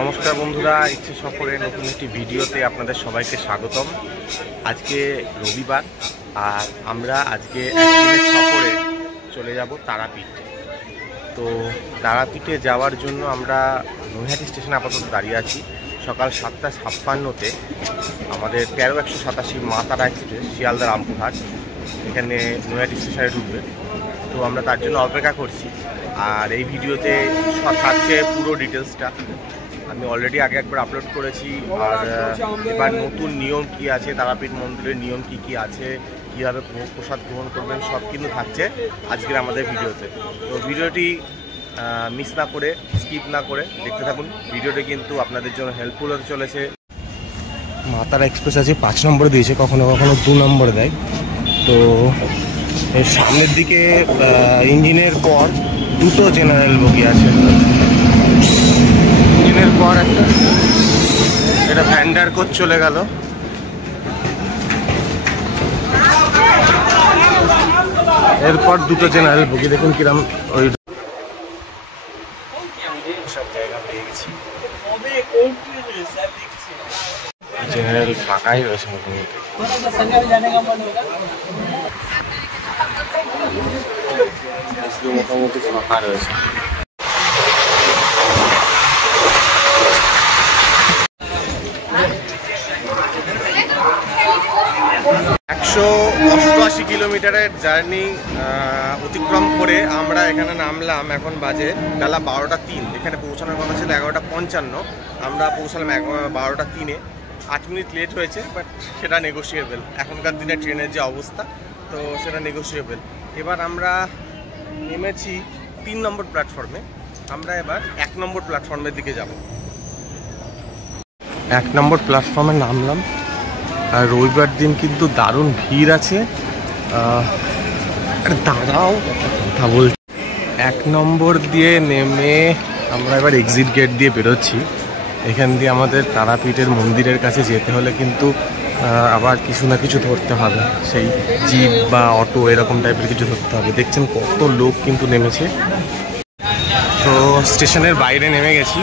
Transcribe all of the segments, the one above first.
নমস্কার বন্ধুরা, ইচ্ছে সফরে নতুন একটি ভিডিওতে আপনাদের সবাইকে স্বাগতম। আজকে রবিবার আর আমরা আজকে একদিনের সফরে চলে যাব তারাপীঠ। তো তারাপীঠে যাওয়ার জন্য আমরা নৈহাটি স্টেশনে আপাতত দাঁড়িয়ে আছি। সকাল 7:56-তে আমাদের 13-187 মা তারা এক্সপ্রেস শিয়ালদা রামপুরহাট এখানে নৈহাটি স্টেশনে ঢুকবে। তো আমরা তার জন্য অপেক্ষা করছি। আর এই ভিডিওতে থাকছে পুরো ডিটেলসটা। আমি অলরেডি আগে একবার আপলোড করেছি। আর এবার নতুন নিয়ম কি আছে, তারাপীঠ মন্দিরের নিয়ম কি আছে, কীভাবে প্রসাদ গ্রহণ করবেন, সব কিন্তু থাকছে আজকের আমাদের ভিডিওতে। তো ভিডিওটি মিস না করে, স্কিপ না করে দেখতে থাকুন। ভিডিওটি কিন্তু আপনাদের জন্য হেল্পফুল হতে চলেছে। মা তারা এক্সপ্রেস আছে 5 নম্বরে দিয়েছে, কখনো কখনো 2 নম্বরে দেয়। তো এর সামনের দিকে ইঞ্জিনের পর দুটো জেনারেল বগি আছে। ইঞ্জিনের পর এটা ভ্যান্ডার কোচ চলে গেল। এরপর দুটো জেনারেল বগি, দেখুন কিরম ওই সব জায়গা পেয়ে গেছি। জেনারেল ফাঁকাই রয়েছে মোটামুটি। মোটামুটি ফাঁকা রয়েছে। কিলোমিটারের জার্নি অতিক্রম করে আমরা এখানে নামলাম। এখন বাজে বেলা 12টা 3। এখানে পৌঁছানোর কথা ছিল 11টা 55। আমরা পৌঁছালাম 12টা 3-এ। 8 মিনিট লেট হয়েছে, বাট সেটা নেগোশিয়েবল। এখনকার দিনে ট্রেনের যে অবস্থা, তো সেটা নেগোশিয়েবল। এবার আমরা নেমেছি 3 নম্বর প্ল্যাটফর্মে। আমরা এবার 1 নম্বর প্ল্যাটফর্মের দিকে যাব। 1 নম্বর প্ল্যাটফর্মে নামলাম। আর রবিবার দিন কিন্তু দারুণ ভিড় আছে। দাঁড়াও, কথা বলছি। 1 নম্বর দিয়ে নেমে আমরা এবার এক্সিট গেট দিয়ে বেরোচ্ছি। এখান দিয়ে আমাদের তারাপীঠের মন্দিরের কাছে যেতে হলে কিন্তু আবার কিছু না কিছু ধরতে হবে, সেই জিপ বা অটো এরকম টাইপের কিছু ধরতে হবে। দেখছেন কত লোক কিন্তু নেমেছে। তো স্টেশনের বাইরে নেমে গেছি।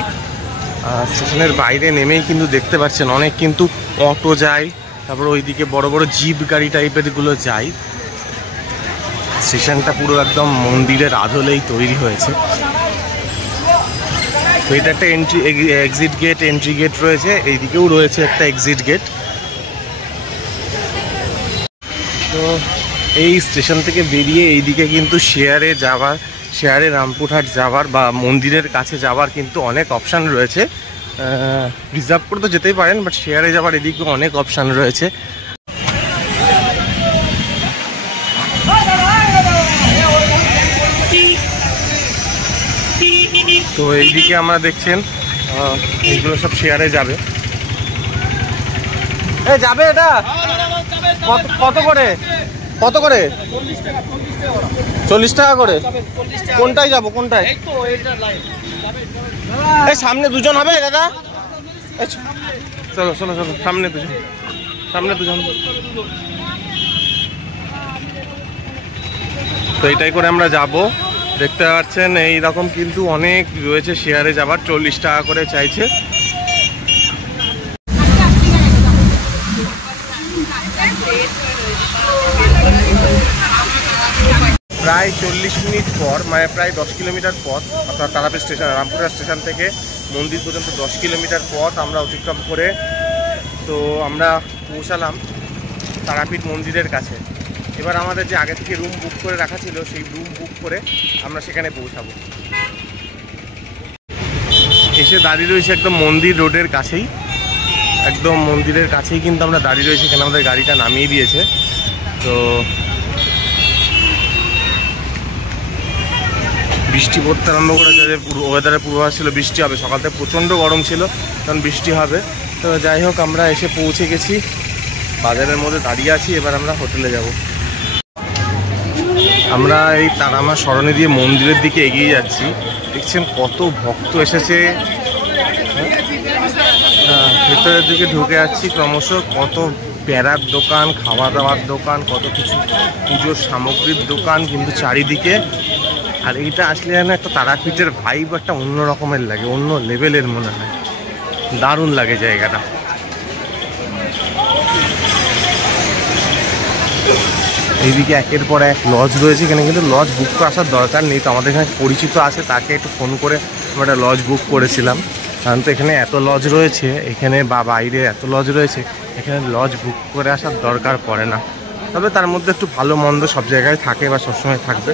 স্টেশনের বাইরে নেমেই কিন্তু দেখতে পাচ্ছেন অনেক কিন্তু অটো যায়, তারপর ওইদিকে বড় বড় জিপ গাড়ি টাইপের গুলো যায়। স্টেশনটা পুরো একদম মন্দিরের আদলেই তৈরি হয়েছে। তো এটা একটা এক্সিট গেট, এন্ট্রি গেট রয়েছে। এইদিকেও রয়েছে একটা এক্সিট গেট। তো এই স্টেশন থেকে বেরিয়ে এইদিকে কিন্তু শেয়ারে রামপুরহাট যাওয়ার বা মন্দিরের কাছে যাওয়ার কিন্তু অনেক অপশান রয়েছে। রিজার্ভ করে তো যেতেই পারেন, বাট শেয়ারে যাওয়ার এদিকে অনেক অপশান রয়েছে। তো এইদিকে আমরা দেখছেন এইগুলো সব শেয়ারে যাবে। যাবে এটা কত করে? 40 টাকা করে। কোনটায় যাবো, কোনটায়? এই সামনে দুজন হবে দাদা। চলো চলো চলো, সামনে দুজন। তো এটাই করে আমরা যাব। দেখতে পাচ্ছেন এইরকম কিন্তু অনেক রয়েছে শেয়ারে যাবার। 40 টাকা করে চাইছে। প্রায় 40 মিনিট পর, মানে প্রায় 10 কিলোমিটার পথ, অর্থাৎ তারাপীঠ স্টেশন, রামপুরহাট স্টেশন থেকে মন্দির পর্যন্ত 10 কিলোমিটার পথ আমরা অতিক্রম করে তো আমরা পৌঁছালাম তারাপীঠ মন্দিরের কাছে। এবার আমাদের যে আগে থেকে রুম বুক করে রাখা ছিল, সেই রুম বুক করে আমরা সেখানে পৌঁছাবো। এসে দাঁড়িয়ে রয়েছে একদম মন্দির রোডের কাছেই, একদম মন্দিরের কাছেই কিন্তু আমরা দাঁড়িয়ে রয়েছি। এখানে আমাদের গাড়িটা নামিয়ে দিয়েছে। তো বৃষ্টি পড়তে আরম্ভ করেছে। ওয়েদারের পূর্বাভাস ছিল বৃষ্টি হবে, সকাল থেকে প্রচণ্ড গরম ছিল, কারণ বৃষ্টি হবে। তো যাই হোক, আমরা এসে পৌঁছে গেছি, বাজারের মধ্যে দাঁড়িয়ে আছি। এবার আমরা হোটেলে যাব। আমরা এই তারামা সরণি দিয়ে মন্দিরের দিকে এগিয়ে যাচ্ছি। দেখছেন কত ভক্ত এসেছে। ভেতরের দিকে ঢুকে যাচ্ছি ক্রমশ। কত প্যারার দোকান, খাওয়া দাওয়ার দোকান, কত কিছু পুজোর সামগ্রীর দোকান কিন্তু চারিদিকে। আর এইটা আসলে যেন একটা তারাপীঠের ভাইব একটা অন্য রকমের লাগে, অন্য লেভেলের মনে হয়। দারুণ লাগে জায়গাটা। এইদিকে একের পর এক লজ রয়েছে, এখানে কিন্তু লজ বুক করে আসার দরকার নেই। তো আমাদের এখানে পরিচিত আছে, তাকে একটু ফোন করে আমরা একটা লজ বুক করেছিলাম। কারণ তো এখানে এত লজ রয়েছে, এখানে বা বাইরে এত লজ রয়েছে, এখানে লজ বুক করে আসার দরকার পড়ে না। তবে তার মধ্যে একটু ভালো মন্দ সব জায়গায় থাকে বা সবসময় থাকবে।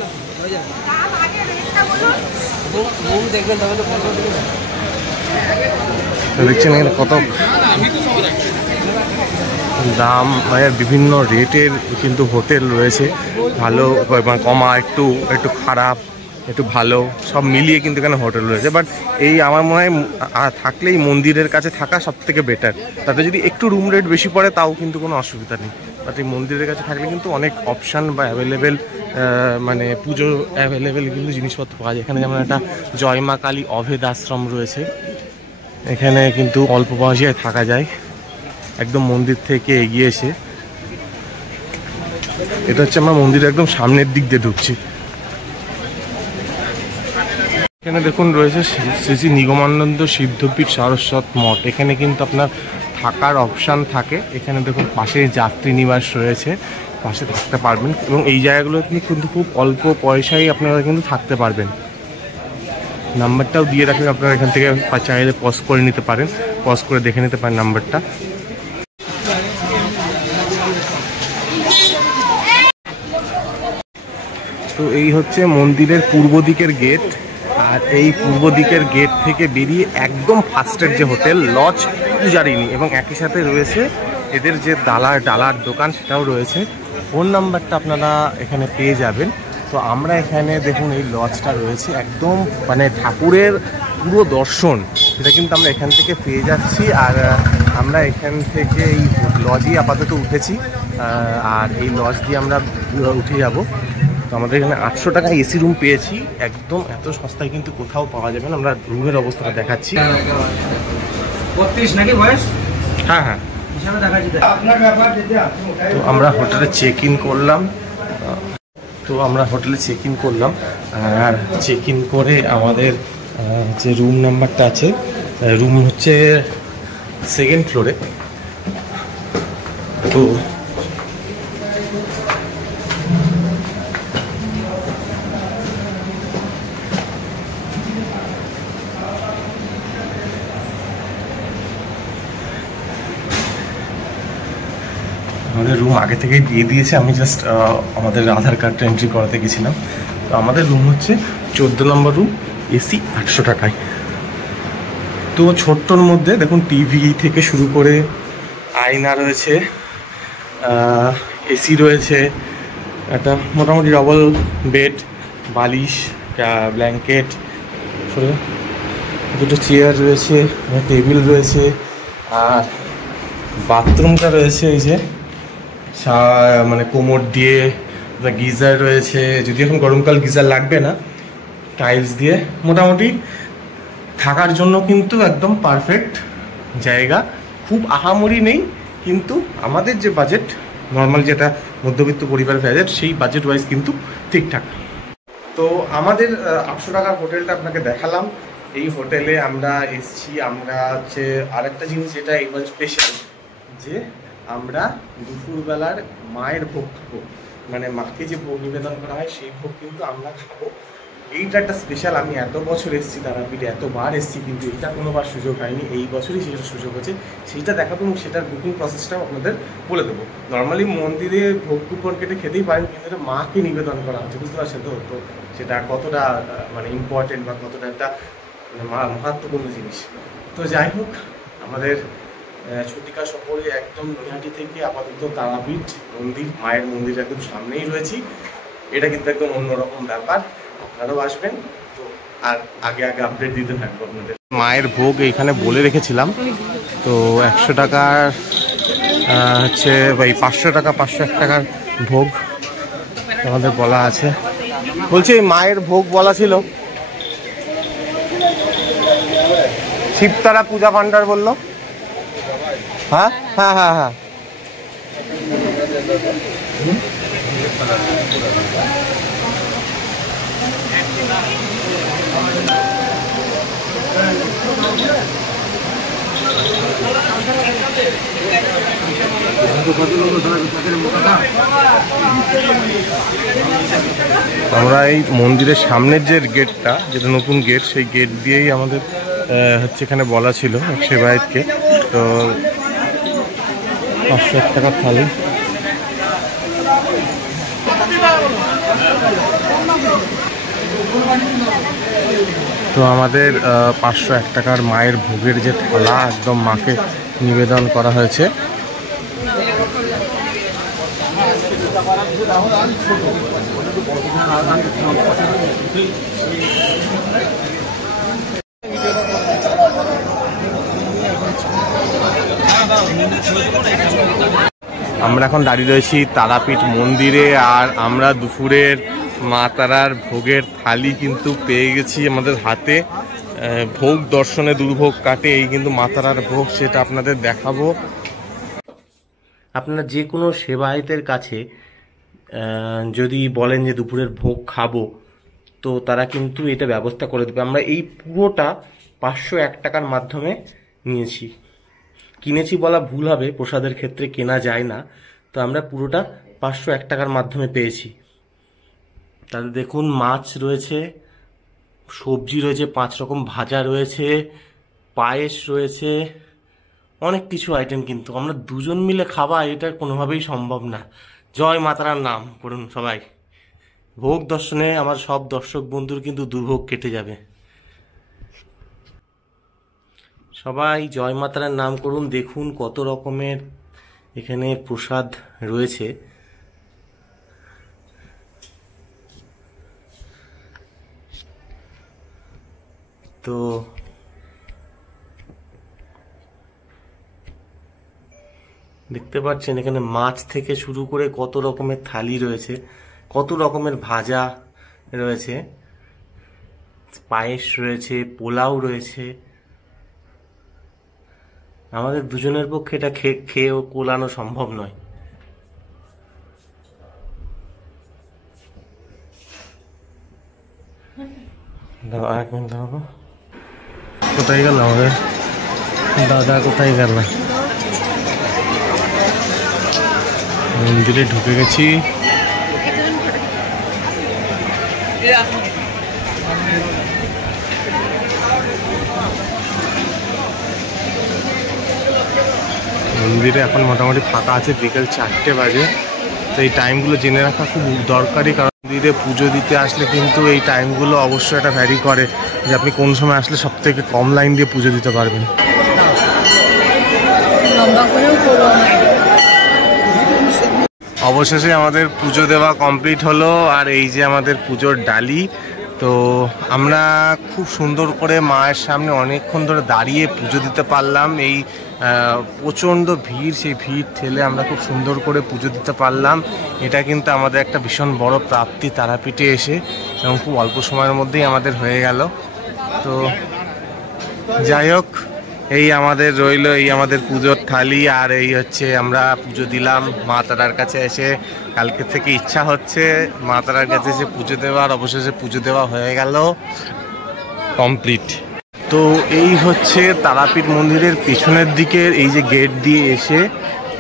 দেখছেন এখানে কত দাম, মানে বিভিন্ন রেটের কিন্তু হোটেল রয়েছে, ভালো কমা, একটু একটু খারাপ, একটু ভালো, সব মিলিয়ে কিন্তু এখানে হোটেল রয়েছে। বাট এই আমার মনে হয় থাকলেই মন্দিরের কাছে থাকা সব থেকে বেটার। তাতে যদি একটু রুম রেট বেশি পড়ে তাও কিন্তু কোনো অসুবিধা নেই। বাট এই মন্দিরের কাছে থাকলে কিন্তু অনেক অপশান বা অ্যাভেলেবেল, মানে পুজো অ্যাভেলেবেল কিন্তু জিনিসপত্র পাওয়া যায়। এখানে যেমন একটা জয় মা কালী অভেদ আশ্রম রয়েছে, এখানে কিন্তু অল্প বয়সে থাকা যায়, একদম মন্দির থেকে এগিয়ে এসে। এটা হচ্ছে আমরা মন্দিরের একদম সামনের দিক দিয়ে ঢুকছি। এখানে দেখুন রয়েছে শ্রী শ্রী নিগমানন্দ সিদ্ধপীঠ সারস্বত মঠ। এখানে কিন্তু আপনার থাকার অপশান থাকে। এখানে দেখুন পাশে যাত্রী নিবাস রয়েছে, পাশে থাকতে পারবেন, এবং এই জায়গাগুলো কিন্তু খুব অল্প পয়সায় আপনারা কিন্তু থাকতে পারবেন। নাম্বারটাও দিয়ে রাখবেন, আপনারা এখান থেকে চাইলে পজ করে নিতে পারেন, পজ করে দেখে নিতে পারেন নাম্বারটা। তো এই হচ্ছে মন্দিরের পূর্ব দিকের গেট, আর এই পূর্ব দিকের গেট থেকে বেরিয়ে একদম ফার্স্টের যে হোটেল লজ পূজারিনী, এবং একই সাথে রয়েছে এদের যে ডালার দোকান, সেটাও রয়েছে। ফোন নাম্বারটা আপনারা এখানে পেয়ে যাবেন। তো আমরা এখানে দেখুন এই লজটা রয়েছে, একদম মানে ঠাকুরের পুরো দর্শন, সেটা কিন্তু আমরা এখান থেকে পেয়ে যাচ্ছি। আর আমরা এখান থেকে এই লজই আপাতত উঠেছি, আর এই লজ দিয়ে আমরা উঠে যাব। তো আমাদের এখানে 800 টাকা এসি রুম পেয়েছি, একদম এত সস্তায় কিন্তু কোথাও পাওয়া যাবে না। আমরা রুমের অবস্থাটা দেখাচ্ছি। হ্যাঁ হ্যাঁ, তো আমরা হোটেলে চেক ইন করলাম। আর চেক ইন করে আমাদের যে রুম নাম্বারটা আছে, রুম হচ্ছে 2nd ফ্লোরে। তো আমাদের রুম আগে থেকেই দিয়ে দিয়েছে, আমি জাস্ট আমাদের আধার কার্ডটা এন্ট্রি করাতে গেছিলাম। তো আমাদের রুম হচ্ছে 14 নম্বর রুম, এসি 800 টাকায়। তো ছোট্টর মধ্যে দেখুন টিভি থেকে শুরু করে আয়না রয়েছে, এসি রয়েছে, একটা মোটামুটি ডবল বেড, বালিশ, ব্ল্যাঙ্কেট, দুটো চেয়ার রয়েছে, টেবিল রয়েছে, আর বাথরুমটা রয়েছে এই যে মানে কোমর দিয়ে, গিজার রয়েছে, যদি এখন গরমকাল গিজার লাগবে না, টাইলস দিয়ে। মোটামুটি থাকার জন্য কিন্তু একদম পারফেক্ট জায়গা, খুব আহামরি নেই, কিন্তু আমাদের যে বাজেট, নর্মাল যেটা মধ্যবিত্ত পরিবারের বাজেট, সেই বাজেট ওয়াইজ কিন্তু ঠিকঠাক। তো আমাদের 800 টাকার হোটেলটা আপনাকে দেখালাম। এই হোটেলে আমরা এসছি, আমরা হচ্ছে আরেকটা জিনিস যেটা এবার স্পেশাল, যে আমরা দুপুরবেলার মায়ের ভোগ খাবো, মানে মাকে যে ভোগ নিবেদন করা হয় সেই ভোগ কিন্তু আমরা খাবো। এইটা একটা স্পেশাল। আমি এত বছর এসেছি তারাপীঠে, এতবার এসেছি, কিন্তু এইটা কোনোবার সুযোগ হয়নি, এই বছরই সেটা সুযোগ হচ্ছে, সেইটা দেখাবো এবং সেটার বুকিং প্রসেসটাও আপনাদের বলে দেবো। নর্মালি মন্দিরে ভোগ কুপন কেটে খেতেই পারেন, কিন্তু এটা মাকে নিবেদন করা হচ্ছে, বুঝতে পারছেন তো? তো সেটা কতটা মানে ইম্পর্টেন্ট বা কতটা একটা মাহাত্মপূর্ণ জিনিস। তো যাই হোক, আমাদের ছুটিকা সফরে একদম নৈহাটি থেকে আপাতত তারাপীঠ মন্দির, মায়ের মন্দির একদম সামনেই রয়েছি। এটা কিন্তু একদম অন্যরকম ব্যাপার, আপনারাও আসবেন। তো আর আগে আপডেট দিতে থাকবো আপনাদের। মায়ের ভোগ এইখানে বলে রেখেছিলাম, তো 100 টাকার হচ্ছে এই 500 টাকা 501 টাকার ভোগ আমাদের বলা আছে। বলছি মায়ের ভোগ বলা ছিল, শিবতারা পূজা ভান্ডার বললো। হ্যাঁ হ্যাঁ হ্যাঁ হ্যাঁ, আমরা এই মন্দিরের সামনের যে গেটটা, যেটা নতুন গেট, সেই গেট দিয়েই আমাদের হচ্ছে এখানে বলা ছিল এক সেবায়েতকে। তো 500 টাকা থালি। তো আমাদের 501 টাকার মায়ের ভোগের যে থালা একদম মাকে নিবেদন করা হয়েছে। আমরা এখন দাঁড়িয়ে রয়েছি তারাপীঠ মন্দিরে, আর আমরা দুপুরের মা তারার ভোগের থালি কিন্তু পেয়ে গেছি আমাদের হাতে। ভোগ দর্শনে দুর্ভোগ কাটে, এই কিন্তু মা তারার ভোগ, সেটা আপনাদের দেখাবো। আপনারা যে কোনো সেবায়েতের কাছে যদি বলেন যে দুপুরের ভোগ খাবো, তো তারা কিন্তু এটা ব্যবস্থা করে দেবে। আমরা এই পুরোটা 501 টাকার মাধ্যমে নিয়েছি। কিনেছি বলা ভুল হবে, প্রসাদের ক্ষেত্রে কেনা যায় না। তো আমরা পুরোটা 501 টাকার মাধ্যমে পেয়েছি। তাহলে দেখুন, মাছ রয়েছে, সবজি রয়েছে, 5 রকম ভাজা রয়েছে, পায়েস রয়েছে, অনেক কিছু আইটেম। কিন্তু আমরা দুজন মিলে খাওয়া এটা কোনোভাবেই সম্ভব না। জয় মাতারার নাম করুন সবাই। ভোগ দর্শনে আমার সব দর্শক বন্ধুর কিন্তু দুর্ভোগ কেটে যাবে। সবাই জয় মাতারার নাম করুন। দেখুন কত রকমের এখানে প্রসাদ রয়েছে। তো দেখতে পাচ্ছেন এখানে মাছ থেকে শুরু করে কত রকমের থালি রয়েছে, কত রকমের ভাজা রয়েছে, পায়েস রয়েছে, পোলাও রয়েছে। আমাদের দুজনের পক্ষে এটা খেয়ে কোলানো সম্ভব নয়। এক মিনিট দাঁড়াবো। কোথায় গেল আমাদের দাদা? কোথায় গেল? মন্দিরে ঢুকে গেছি। মন্দিরে এখন মোটামুটি ফাঁকা আছে, বিকেল 4টে বাজে। তো এই টাইমগুলো জেনে রাখা খুব দরকারি, কারণ মন্দিরে পুজো দিতে আসলে কিন্তু এই টাইমগুলো অবশ্যই এটা ভ্যারি করে যে আপনি কোন সময় আসলে সব থেকে কম লাইন দিয়ে পুজো দিতে পারবেন। অবশেষে আমাদের পুজো দেওয়া কমপ্লিট হলো, আর এই যে আমাদের পুজোর ডালি। তো আমরা খুব সুন্দর করে মায়ের সামনে অনেকক্ষণ ধরে দাঁড়িয়ে পুজো দিতে পারলাম। এই প্রচণ্ড ভিড়, সেই ভিড় ঠেলে আমরা খুব সুন্দর করে পুজো দিতে পারলাম। এটা কিন্তু আমাদের একটা ভীষণ বড় প্রাপ্তি তারাপীঠে এসে, এবং খুব অল্প সময়ের মধ্যেই আমাদের হয়ে গেল। তো যাই হোক, এই আমাদের রইল এই আমাদের পুজোর থালি, আর এই হচ্ছে আমরা পুজো দিলাম মা তারার কাছে এসে। কালকে থেকে ইচ্ছা হচ্ছে মা তারার কাছে এসে পুজো দেওয়ার, অবশেষে পুজো দেওয়া হয়ে গেল কমপ্লিট। তো এই হচ্ছে তারাপীঠ মন্দিরের পেছনের দিকের এই যে গেট দিয়ে এসে,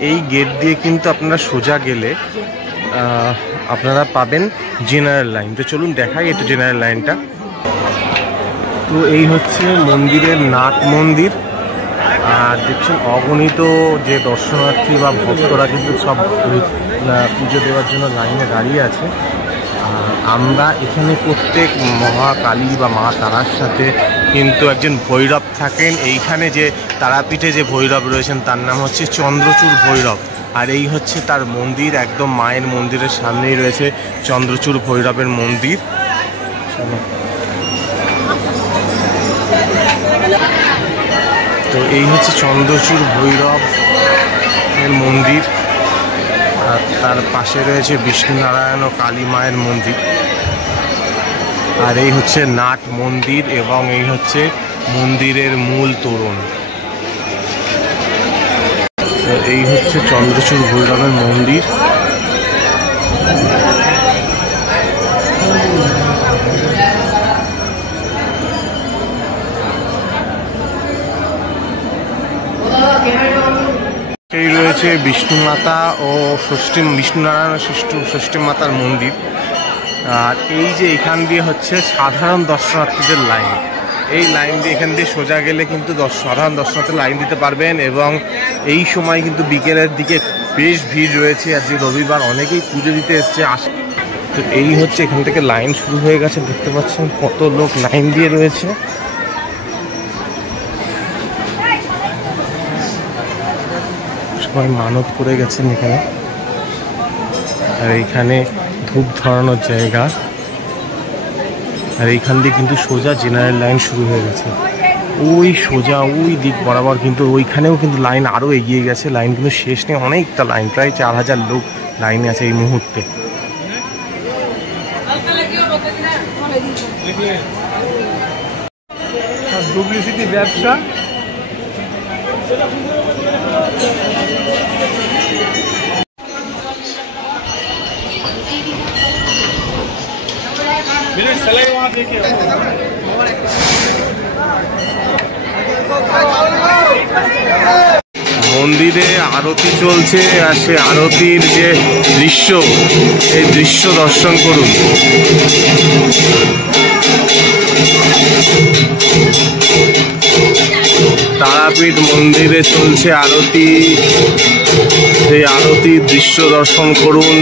এই গেট দিয়ে কিন্তু আপনারা সোজা গেলে আপনারা পাবেন জেনারেল লাইন। তো চলুন দেখাই একটু জেনারেল লাইনটা। তো এই হচ্ছে মন্দিরের নাট মন্দির, আর দেখছেন অগণিত যে দর্শনার্থী বা ভক্তরা কিন্তু সব পুজো দেওয়ার জন্য লাইনে দাঁড়িয়ে আছে। আমরা এখানে প্রত্যেক মহাকালী বা মা তারার সাথে কিন্তু একজন ভৈরব থাকেন। এইখানে যে তারাপীঠে যে ভৈরব রয়েছেন তার নাম হচ্ছে চন্দ্রচূড় ভৈরব, আর এই হচ্ছে তার মন্দির। একদম মায়ের মন্দিরের সামনেই রয়েছে চন্দ্রচূড় ভৈরবের মন্দির। তো এই হচ্ছে চন্দ্রচূড় ভৈরব এর মন্দির, আর তার পাশে রয়েছে বিষ্ণুনারায়ণ ও কালী মায়ের মন্দির। আর এই হচ্ছে নাট মন্দির, এবং এই হচ্ছে মন্দিরের মূল তোরণ। তো এই হচ্ছে চন্দ্রচূড় ভৈরবের মন্দির। হচ্ছে বিষ্ণু মাতা ও বিষ্ণুনারায়ণ ষষ্ঠী মাতার মন্দির। আর এই যে এখান দিয়ে হচ্ছে সাধারণ দর্শনার্থীদের লাইন, এই লাইন দিয়ে এখান দিয়ে সোজা গেলে কিন্তু সাধারণ দর্শনার্থী লাইন দিতে পারবেন। এবং এই সময় কিন্তু বিকেলের দিকে বেশ ভিড় রয়েছে, আজকে রবিবার, অনেকেই পুজো দিতে এসছে। তো এই হচ্ছে এখান থেকে লাইন শুরু হয়ে গেছে, দেখতে পাচ্ছেন কত লোক লাইন দিয়ে রয়েছে। সবাই মানত করে গেছেন এখানে। আর এইখানে ধূপ ধরানোর জায়গা, আর এইখান দিয়ে কিন্তু সোজা জেনারেল লাইন শুরু হয়ে গেছে। ওই সোজা ওই দিক বরাবর কিন্তু ওইখানেও কিন্তু লাইন আরও এগিয়ে গেছে, লাইন কিন্তু শেষ নেই, অনেকটা লাইন, প্রায় 4000 লোক লাইনে আছে এই মুহূর্তে। ডুপ্লিসিটি ব্যবসা, মন্দিরে আরতি চলছে, আর সে আরতির যে দৃশ্য, এই দৃশ্য দর্শন করুন। তারাপীঠ মন্দিরে চলছে আরতি, সেই আরতির দৃশ্য দর্শন করুন।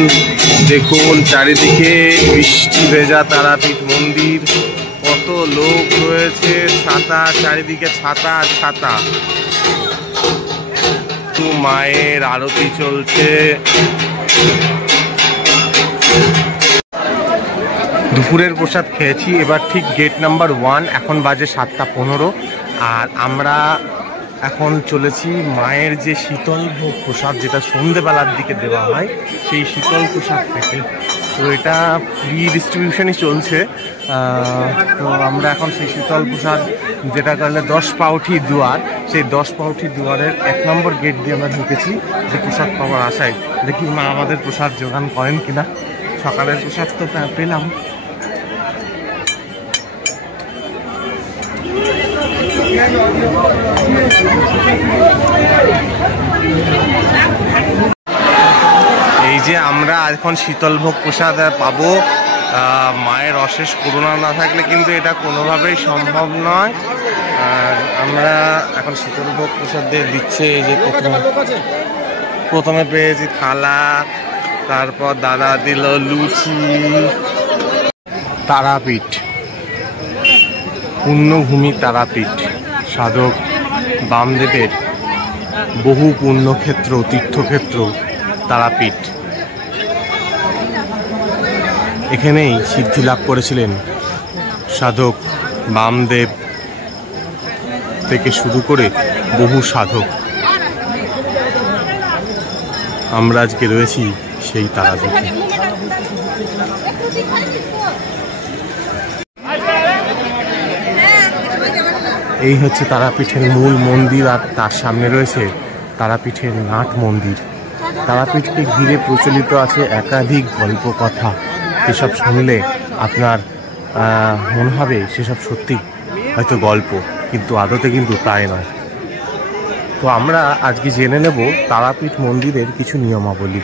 দেখুন চারিদিকে বৃষ্টি ভেজা তারাপীঠ মন্দির, কত লোক রয়েছে, ছাতা চারিদিকে, ছাতা আর ছাতা। মায়ের আরতি চলছে। দুপুরের প্রসাদ খেয়েছি, এবার ঠিক গেট নাম্বার 1, এখন বাজে 7:15। আর আমরা এখন চলেছি মায়ের যে শীতল ভোগ প্রসাদ, যেটা সন্ধেবেলার দিকে দেওয়া হয়, সেই শীতল প্রসাদ থেকে। তো এটা ফ্রি ডিস্ট্রিবিউশনই চলছে। তো আমরা এখন সেই শীতল প্রসাদ, যেটা করলে 10 পাউঠি দুয়ার, সেই 10 পাউঠি দুয়ারের 1 নম্বর গেট দিয়ে আমরা ঢুকেছি যে প্রসাদ পাওয়ার আশায়। দেখি মা আমাদের প্রসাদ জোগান করেন কিনা। সকালের প্রসাদ তো পেলাম। এই যে আমরা এখন শীতলভোগ প্রসাদ পাবো, মায়ের অশেষ করুণা না থাকলে কিন্তু এটা কোনোভাবেই সম্ভব নয়। আর আমরা এখন শীতলভোগ প্রসাদ দিয়ে দিচ্ছে। এই যে প্রথমে পেয়েছি থালা, তারপর দাদা দিল লুচি। তারাপীঠ, পুণ্যভূমি তারাপীঠ, সাধক বামদেবের বহু পুণ্যক্ষেত্র, তীর্থক্ষেত্র তারাপীঠ। এখানেই সিদ্ধি লাভ করেছিলেন সাধক বামদেব থেকে শুরু করে বহু সাধক। আমরা আজকে রয়েছি সেই তারাপীঠে। এই হচ্ছে তারাপীঠের মূল মন্দির, আর তার সামনে রয়েছে তারাপীঠের নাট মন্দির। তারাপীঠকে ঘিরে প্রচলিত আছে একাধিক গল্প কথা, এসব শুনলে আপনার মনে হবে সেসব সত্যি হয়তো গল্প, কিন্তু আদতে কিন্তু তাই নয়। তো আমরা আজকে জেনে নেব তারাপীঠ মন্দিরের কিছু নিয়মাবলী।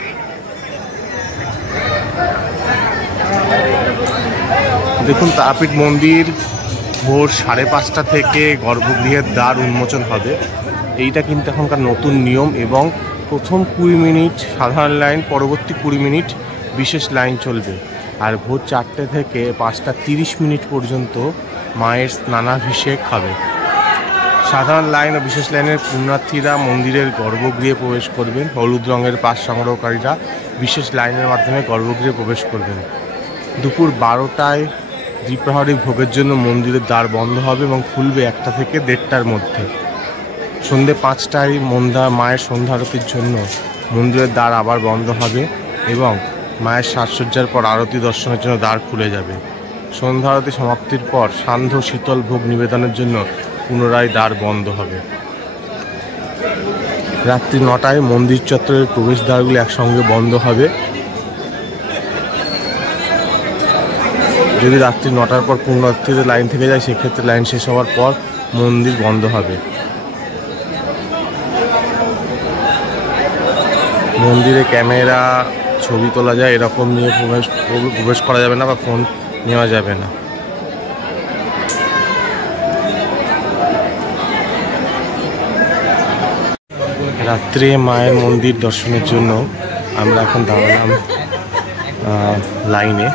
দেখুন, তারাপীঠ মন্দির ভোর 5:30 থেকে গর্ভগৃহের দ্বার উন্মোচন হবে। এইটা কিন্তু এখনকার নতুন নিয়ম, এবং প্রথম 20 মিনিট সাধারণ লাইন, পরবর্তী 20 মিনিট বিশেষ লাইন চলবে। আর ভোর 4টে থেকে 5:30 পর্যন্ত মায়ের স্নানাভিষেক হবে। সাধারণ লাইন ও বিশেষ লাইনের পুণ্যার্থীরা মন্দিরের গর্ভগৃহে প্রবেশ করবেন। হলুদ রঙের পাস সংগ্রহকারীরা বিশেষ লাইনের মাধ্যমে গর্ভগৃহে প্রবেশ করবেন। দুপুর 12টায় দ্বিপ্রহরী ভোগের জন্য মন্দিরের দ্বার বন্ধ হবে এবং খুলবে 1টা থেকে 1:30টার মধ্যে। সন্ধ্যে 5টায় মায়ের সন্ধ্যা আরতির জন্য মন্দিরের দ্বার আবার বন্ধ হবে এবং মায়ের সাজসজ্জার পর আরতি দর্শনের জন্য দ্বার খুলে যাবে। সন্ধ্যা আরতি সমাপ্তির পর সান্ধ্য শীতল ভোগ নিবেদনের জন্য পুনরায় দ্বার বন্ধ হবে। রাত্রি 9টায় মন্দির চত্বরের প্রবেশদ্বারগুলি একসঙ্গে বন্ধ হবে। যদি রাত্রি 9টার পর পুণ্যার্থীদের লাইন থেকে যায়, সেক্ষেত্রে লাইন শেষ হওয়ার পর মন্দির বন্ধ হবে। মন্দিরে ক্যামেরা, ছবি তোলা যায় এরকম নিয়ে প্রবেশ করা যাবে না বা ফোন নেওয়া যাবে না। রাত্রে মায়ের মন্দির দর্শনের জন্য আমরা এখন দাঁড়ালাম লাইনে।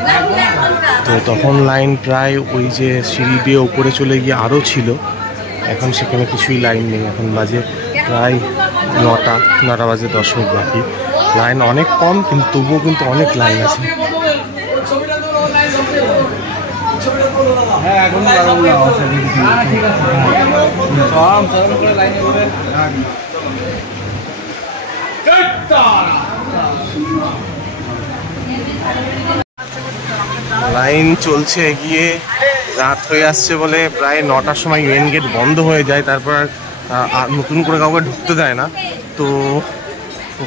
তো তখন লাইন প্রায় ওই যে সিঁড়ি দিয়ে উপরে চলে গিয়ে আরও ছিল, এখন সেখানে কিছুই লাইন নেই। এখন বাজে প্রায় 9টা বাজে 10 মিনিট বাকি। লাইন অনেক কম, কিন্তু তবুও কিন্তু অনেক লাইন আছে। লাইন চলছে এগিয়ে, রাত হয়ে আসছে বলে প্রায় 9টার সময় মেন গেট বন্ধ হয়ে যায়, তারপর আর নতুন করে কাউকে ঢুকতে দেয় না। তো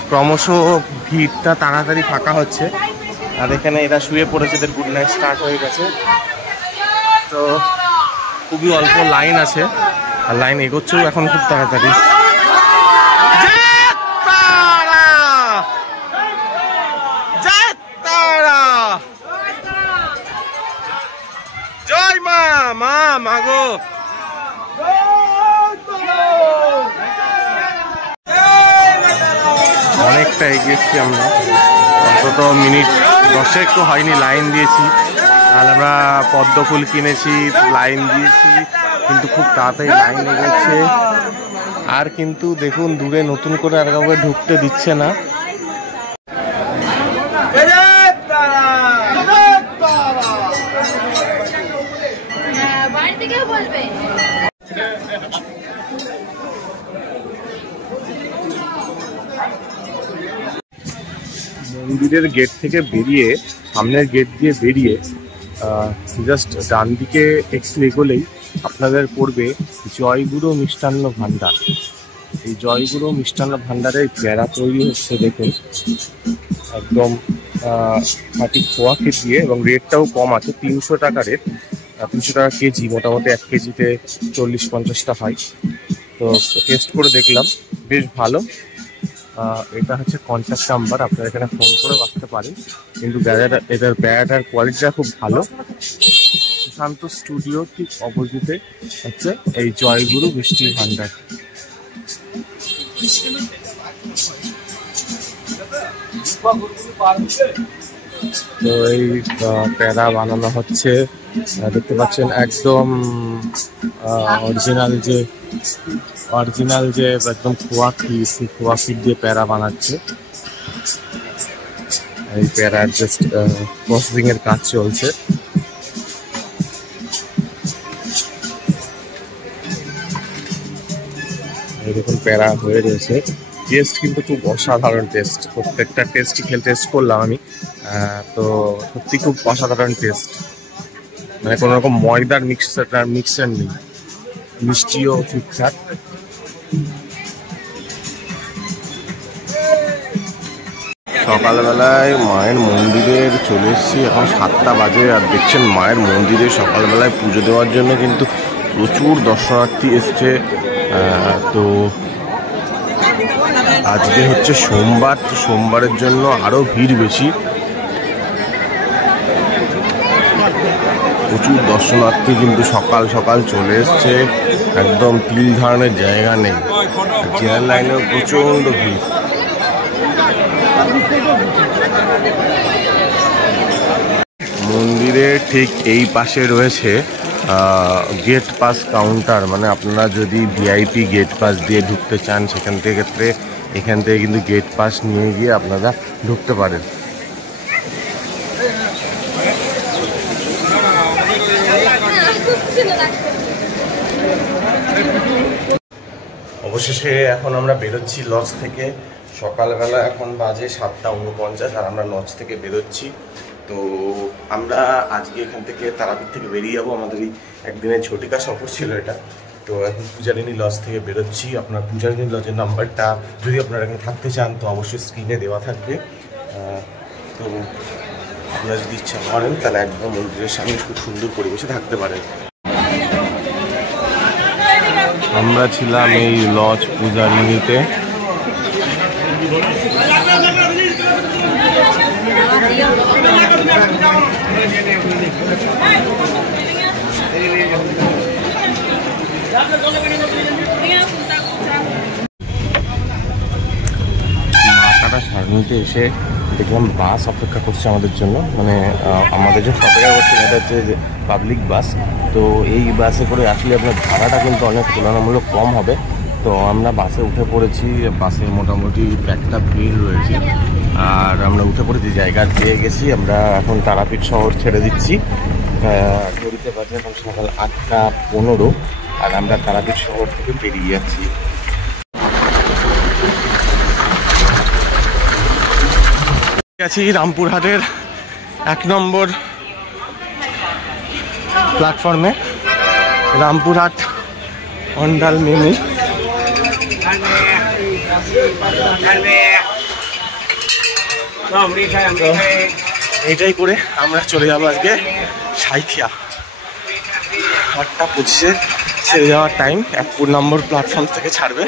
ক্রমশ ভিড়টা তাড়াতাড়ি ফাঁকা হচ্ছে। আর এখানে এরা শুয়ে পড়েছে, এদের গুড নাইট স্টার্ট হয়ে গেছে। তো খুবই অল্প লাইন আছে, আর লাইন এগোচ্ছেও এখন খুব তাড়াতাড়ি। জয় মা, মা মাগো। অনেকটা এগিয়েছি আমরা, অন্তত মিনিট 10 একটু হয়নি লাইন দিয়েছি। আর আমরা পদ্মফুল কিনেছি, লাইন দিয়েছি, কিন্তু খুব তাড়াতাড়ি লাইন এগোচ্ছে। আর কিন্তু দেখুন দূরে নতুন করে আর কাউকে ঢুকতে দিচ্ছে না। মন্দিরের গেট থেকে বেরিয়ে, সামনের গেট দিয়ে বেরিয়ে জাস্ট ডান দিকে একটু এগোলেই আপনাদের পড়বে জয়গুরু মিষ্টান্ন ভাণ্ডার। এই জয়গুরু মিষ্টান্ন ভাণ্ডারের প্যারা তৈরি হচ্ছে দেখুন, একদম খাঁটি খোয়া দিয়ে, এবং রেটটাও কম আছে। 300 টাকা রেট, 300 টাকা কেজি, মোটামুটি 1 কেজিতে 40-50টা হয়। তো টেস্ট করে দেখলাম, বেশ ভালো। এটা হচ্ছে কন্ট্যাক্ট নাম্বার, আপনারা এখানে ফোন করে আসতে পারেন। কিন্তু এটার প্যারাটার কোয়ালিটিটা খুব ভালো। সুশান্ত স্টুডিও ঠিক অপোজিটে হচ্ছে এই জয়গুরু মিষ্টির ভাণ্ডার। তো এই প্যারা বানানো হচ্ছে, দেখতে পাচ্ছেন একদম অরিজিনাল যে একদম খোয়া ক্ষীর দিয়ে প্যারা বানাচ্ছে। এই প্যারার জাস্ট প্রসেসিং এর কাজ চলছে। এই দেখুন প্যারা হয়ে রয়েছে। টেস্ট কিন্তু খুব অসাধারণ টেস্ট, প্রত্যেকটা টেস্ট করলাম আমি। তো সত্যি খুব অসাধারণ টেস্ট, মানে কোনো রকম ময়দার মিক্সচার নেই, মিষ্টিও ঠিকঠাক। সকালবেলায় মায়ের মন্দিরে চলে এসেছি, এখন 7টা বাজে। আর দেখছেন মায়ের মন্দিরে সকালবেলায় পুজো দেওয়ার জন্য কিন্তু প্রচুর দর্শনার্থী এসছে। তো আজকে হচ্ছে সোমবার, তো সোমবারের জন্য আরও ভিড় বেশি। প্রচুর দর্শনার্থী কিন্তু সকাল সকাল চলে এসছে, একদম তিল ধারণের জায়গা নেই। চেয়ার লাইনেও প্রচণ্ড ভিড়। মন্দিরের ঠিক এই পাশে রয়েছে গেট পাস কাউন্টার, মানে আপনারা যদি ভিআইপি গেট পাস দিয়ে ঢুকতে চান এখান থেকে কিন্তু গেট পাস নিয়ে গিয়ে আপনারা ঢুকতে পারেন। অবশেষে এখন আমরা বেরোচ্ছি লজ থেকে। সকালবেলা এখন বাজে 7:49, আর আমরা লজ থেকে বেরোচ্ছি। তো আমরা আজকে এখান থেকে তারাপীঠ থেকে বেরিয়ে যাবো, আমাদের এই একদিনের ঝটিকা সফর ছিল এটা। তো এখন পূজারিনী লজ থেকে বেরোচ্ছি। আপনার পূজারিনী লজের নাম্বারটা যদি আপনারা এখানে থাকতে চান তো অবশ্যই স্ক্রিনে দেওয়া থাকবে। তো আপনারা যদি ইচ্ছা করেন তাহলে একদম মন্দিরের সামনে খুব সুন্দর পরিবেশে থাকতে পারেন। আমরা ছিলাম এই লজ পূজারিনীতে। মাকাটা সারণীতে এসে দেখলাম বাস অপেক্ষা করছে আমাদের জন্য, মানে আমাদের জন্য অপেক্ষা করছে, এটা হচ্ছে যে পাবলিক বাস। তো এই বাসে করে আসলে আপনার ভাড়াটা কিন্তু অনেক তুলনামূলক কম হবে। তো আমরা বাসে উঠে পড়েছি, বাসে মোটামুটি একটা ভিড় রয়েছে, আর আমরা উঠে পড়েছি, জায়গা পেয়ে গেছি। আমরা এখন তারাপীঠ শহর ছেড়ে দিচ্ছি। ঘড়িতে বাজে এখন সকাল 8:15, আর আমরা তারাপীঠ শহর থেকে বেরিয়ে যাচ্ছি। আছি রামপুরহাটের 1 নম্বর প্ল্যাটফর্মে, রামপুরহাট অন্ডাল মেমু। এইটাই করে আমরা চলে যাবো আজকে সাইথিয়া। 8টা 25-এ ছেড়ে যাওয়ার টাইম, 1 নম্বর প্ল্যাটফর্ম থেকে ছাড়বে।